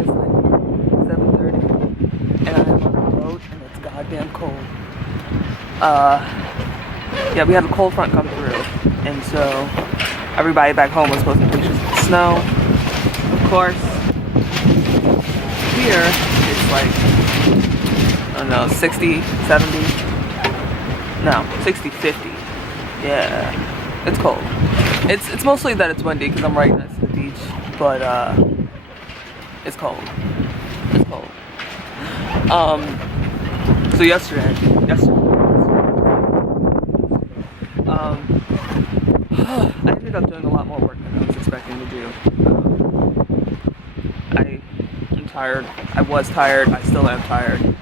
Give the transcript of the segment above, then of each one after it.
It's like 7:30 and I'm on a boat and it's goddamn cold. Yeah, we had a cold front come through, and so everybody back home was posting pictures of the snow. Of course, here it's like, I don't know, 60, 70, no, 60, 50. Yeah, it's cold. It's mostly that it's windy because I'm right next to the beach, but it's cold. It's cold. So yesterday, I ended up doing a lot more work than I was expecting to do. I'm tired. I was tired. I still am tired.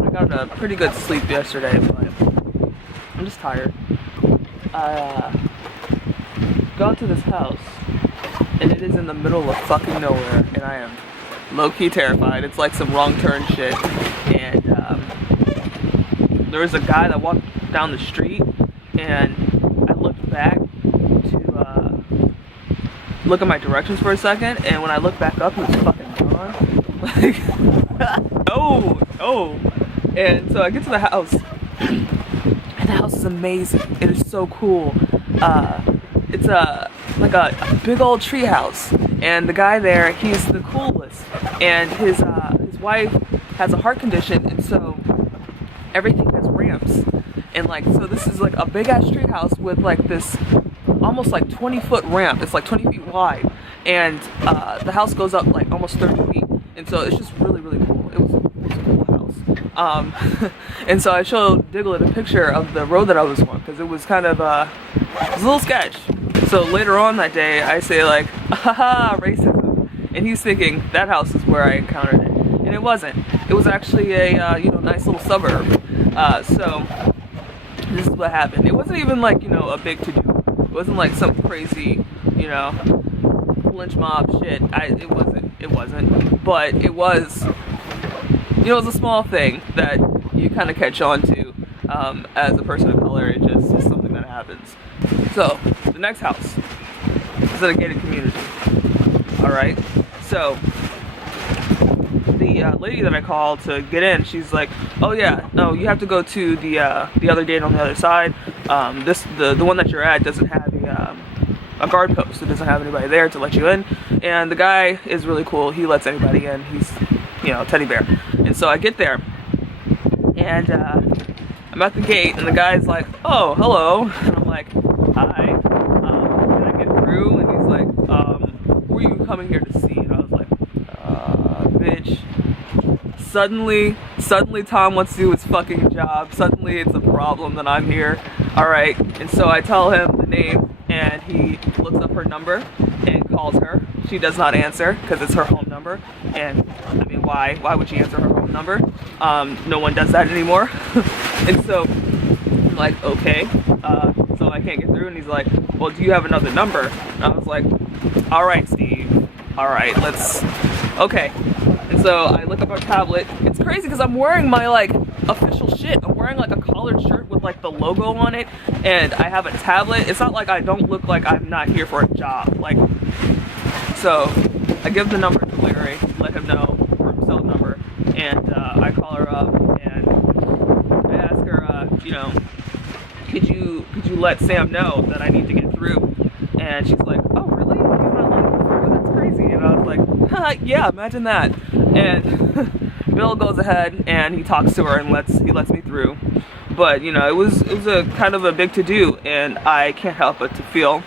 I got a pretty good sleep yesterday, but I'm just tired. I got to this house, and it is in the middle of fucking nowhere, and I am low-key terrified. It's like some wrong turn shit, and there was a guy that walked down the street, and I looked back to look at my directions for a second, and when I looked back up, he was fucking gone. Like, oh. And so I get to the house, and the house is amazing. It is so cool. It's like a big old tree house, and the guy there, he's the coolest, and his wife has a heart condition, and so everything has ramps, and like, so this is like a big ass tree house with like this almost like 20-foot ramp. It's like 20 feet wide, and the house goes up like almost 30 feet, and so it's just really cool. It was a cool house. And so I showed Diglett a picture of the road that I was on, because it was kind of it was a little sketch. So later on that day, I say like, haha, racism, and he's thinking that house is where I encountered it, and it wasn't. It was actually a nice little suburb. So this is what happened. It wasn't even like, a big to do. It wasn't like some crazy, lynch mob shit. It wasn't. But it was, it was a small thing that you kind of catch on to as a person of color. It just is something that happens. So the next house is in a gated community. All right. So the lady that I called to get in, she's like, "Oh yeah, no, you have to go to the other gate on the other side. The one that you're at doesn't have a guard post. It doesn't have anybody there to let you in. And the guy is really cool. He lets anybody in. He's, teddy bear." And so I get there, and I'm at the gate, and the guy's like, "Oh, hello," and I'm like, "Hi." And I get through, and he's like, "Who are you coming here to see?" And I was like, bitch. Suddenly Tom wants to do his fucking job. Suddenly it's a problem that I'm here. Alright, and so I tell him the name, and he looks up her number and calls her. She does not answer, because it's her home number. And, I mean, why would she answer her home number? No one does that anymore. And so, I'm like, okay. So I can't get through, and he's like, "Well, do you have another number?" And I was like, "Alright, Steve. Alright, okay." And so I look up our tablet. It's crazy because I'm wearing my like official shit. I'm wearing like a collared shirt with like the logo on it, and I have a tablet. It's not like I don't look like I'm not here for a job. Like, so I give the number to Larry, let him know her cell number, and I call her up and I ask her, could you let Sam know that I need to get through? And she's like, "Oh really? He's not letting you through? That's crazy." And I was like, "Haha, yeah, imagine that." And Bill goes ahead and he talks to her and he lets me through. But it was a kind of a big to do, and I can't help but to feel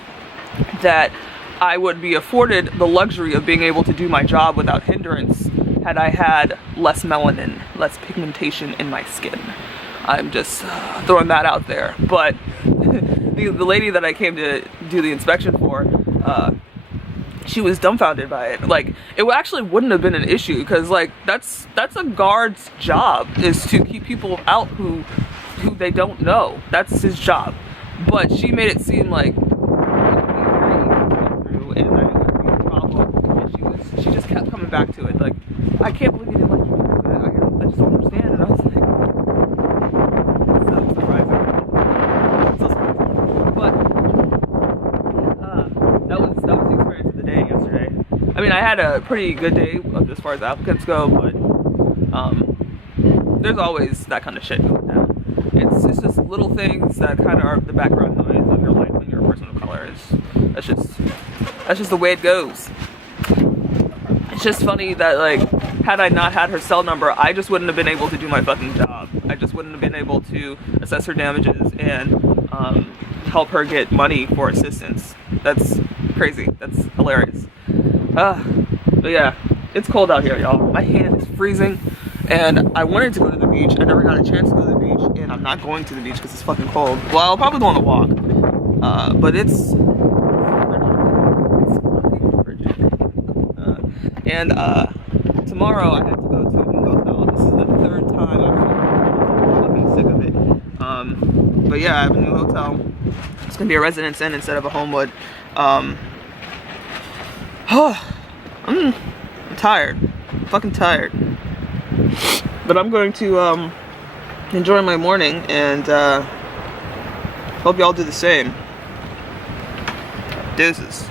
that I would be afforded the luxury of being able to do my job without hindrance had I had less melanin, less pigmentation in my skin. I'm just throwing that out there. But the lady that I came to do the inspection for, she was dumbfounded by it. Like, it actually wouldn't have been an issue, because like that's a guard's job, is to keep people out who they don't know. That's his job. But she made it seem like it would be very easy to get through, and that it wouldn't be a problem. And she just kept coming back to it. Like, "I can't believe you didn't let me do it. I just don't understand." And I was like, so surprising. So surprising. But that was the experience of the day yesterday. I mean, mean, I had a pretty good day as far as applicants go, but there's always that kind of shit going down. It's just little things that kind of are the background noise of your life when you're a person of color. That's just the way it goes. It's just funny that, like, had I not had her cell number, I just wouldn't have been able to do my fucking job. I just wouldn't have been able to assess her damages and help her get money for assistance. That's crazy. That's hilarious. But yeah, it's cold out here, y'all. My hand is freezing, and I wanted to go to the beach. I never got a chance to go to the beach, and I'm not going to the beach because it's fucking cold. Well, I'll probably go on a walk, but it's fucking frigid. Tomorrow I have to go to a new hotel. This is the third time I'm fucking sick of it. But yeah, I have a new hotel. It's gonna be a Residence Inn instead of a Homewood. I'm tired. I'm fucking tired. But I'm going to enjoy my morning and hope y'all do the same. Deuces.